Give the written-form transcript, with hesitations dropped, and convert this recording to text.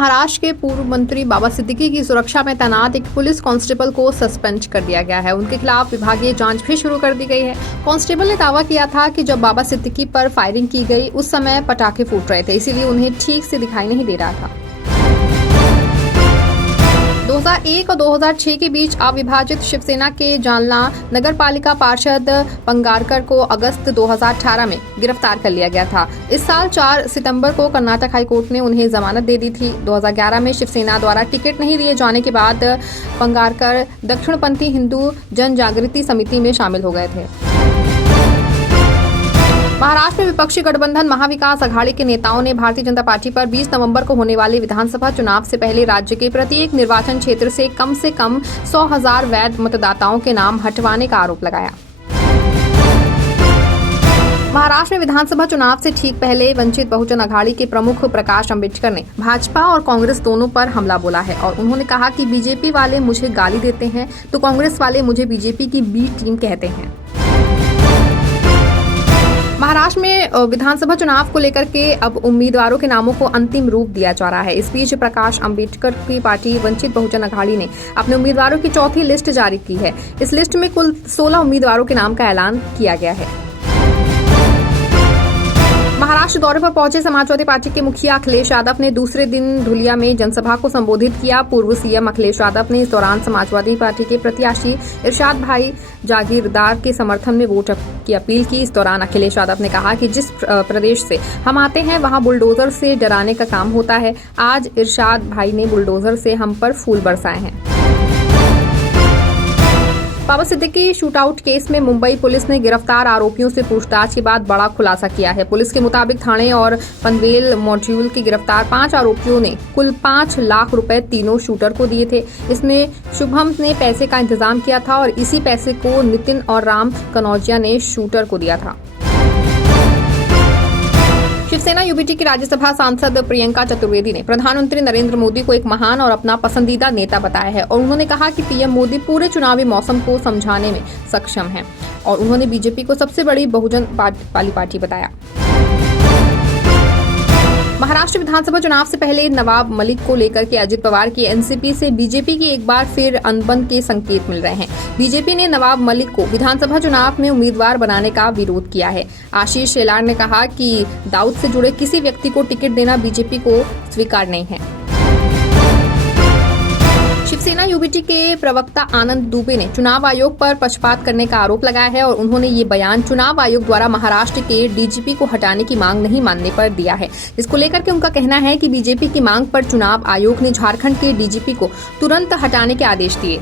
महाराष्ट्र के पूर्व मंत्री बाबा सिद्दीकी की सुरक्षा में तैनात एक पुलिस कांस्टेबल को सस्पेंड कर दिया गया है। उनके खिलाफ विभागीय जांच भी शुरू कर दी गई है। कांस्टेबल ने दावा किया था कि जब बाबा सिद्दीकी पर फायरिंग की गई उस समय पटाखे फूट रहे थे, इसीलिए उन्हें ठीक से दिखाई नहीं दे रहा था। 2001 और 2006 के बीच अविभाजित शिवसेना के जालना नगर पालिका पार्षद पंगारकर को अगस्त 2018 में गिरफ्तार कर लिया गया था। इस साल 4 सितंबर को कर्नाटक हाईकोर्ट ने उन्हें जमानत दे दी थी। 2011 में शिवसेना द्वारा टिकट नहीं दिए जाने के बाद पंगारकर दक्षिणपंथी हिंदू जन जागृति समिति में शामिल हो गए थे। महाराष्ट्र में विपक्षी गठबंधन महाविकास अघाड़ी के नेताओं ने भारतीय जनता पार्टी पर 20 नवंबर को होने वाले विधानसभा चुनाव से पहले राज्य के प्रत्येक निर्वाचन क्षेत्र से कम 100,000 वैध मतदाताओं के नाम हटवाने का आरोप लगाया। महाराष्ट्र में विधानसभा चुनाव से ठीक पहले वंचित बहुजन अघाड़ी के प्रमुख प्रकाश अम्बेडकर ने भाजपा और कांग्रेस दोनों पर हमला बोला है और उन्होंने कहा कि बीजेपी वाले मुझे गाली देते हैं तो कांग्रेस वाले मुझे बीजेपी की बी टीम कहते हैं। महाराष्ट्र में विधानसभा चुनाव को लेकर के अब उम्मीदवारों के नामों को अंतिम रूप दिया जा रहा है। इस बीच प्रकाश अम्बेडकर की पार्टी वंचित बहुजन अघाड़ी ने अपने उम्मीदवारों की चौथी लिस्ट जारी की है। इस लिस्ट में कुल 16 उम्मीदवारों के नाम का ऐलान किया गया है। महाराष्ट्र दौरे पर पहुंचे समाजवादी पार्टी के मुखिया अखिलेश यादव ने दूसरे दिन धुलिया में जनसभा को संबोधित किया। पूर्व सीएम अखिलेश यादव ने इस दौरान समाजवादी पार्टी के प्रत्याशी इरशाद भाई जागीरदार के समर्थन में वोट की अपील की। इस दौरान अखिलेश यादव ने कहा कि जिस प्रदेश से हम आते हैं वहां बुलडोजर से डराने का काम होता है। आज इरशाद भाई ने बुलडोजर से हम पर फूल बरसाए हैं। बाबा सिद्दीकी शूटआउट केस में मुंबई पुलिस ने गिरफ्तार आरोपियों से पूछताछ के बाद बड़ा खुलासा किया है। पुलिस के मुताबिक थाने और पनवेल मॉड्यूल के गिरफ्तार 5 आरोपियों ने कुल 5 लाख रुपए तीनों शूटर को दिए थे। इसमें शुभम ने पैसे का इंतजाम किया था और इसी पैसे को नितिन और राम कनौजिया ने शूटर को दिया था। शिवसेना यूबीटी की राज्यसभा सांसद प्रियंका चतुर्वेदी ने प्रधानमंत्री नरेंद्र मोदी को एक महान और अपना पसंदीदा नेता बताया है और उन्होंने कहा कि पीएम मोदी पूरे चुनावी मौसम को समझाने में सक्षम हैं और उन्होंने बीजेपी को सबसे बड़ी बहुजन वाली पार्टी बताया। महाराष्ट्र विधानसभा चुनाव से पहले नवाब मलिक को लेकर के अजित पवार की एनसीपी से बीजेपी की एक बार फिर अनबन के संकेत मिल रहे हैं। बीजेपी ने नवाब मलिक को विधानसभा चुनाव में उम्मीदवार बनाने का विरोध किया है। आशीष शेलार ने कहा कि दाऊद से जुड़े किसी व्यक्ति को टिकट देना बीजेपी को स्वीकार नहीं है। शिवसेना यूबीटी के प्रवक्ता आनंद दुबे ने चुनाव आयोग पर पक्षपात करने का आरोप लगाया है और उन्होंने ये बयान चुनाव आयोग द्वारा महाराष्ट्र के डीजीपी को हटाने की मांग नहीं मानने पर दिया है। इसको लेकर के उनका कहना है कि बीजेपी की मांग पर चुनाव आयोग ने झारखंड के डीजीपी को तुरंत हटाने के आदेश दिए।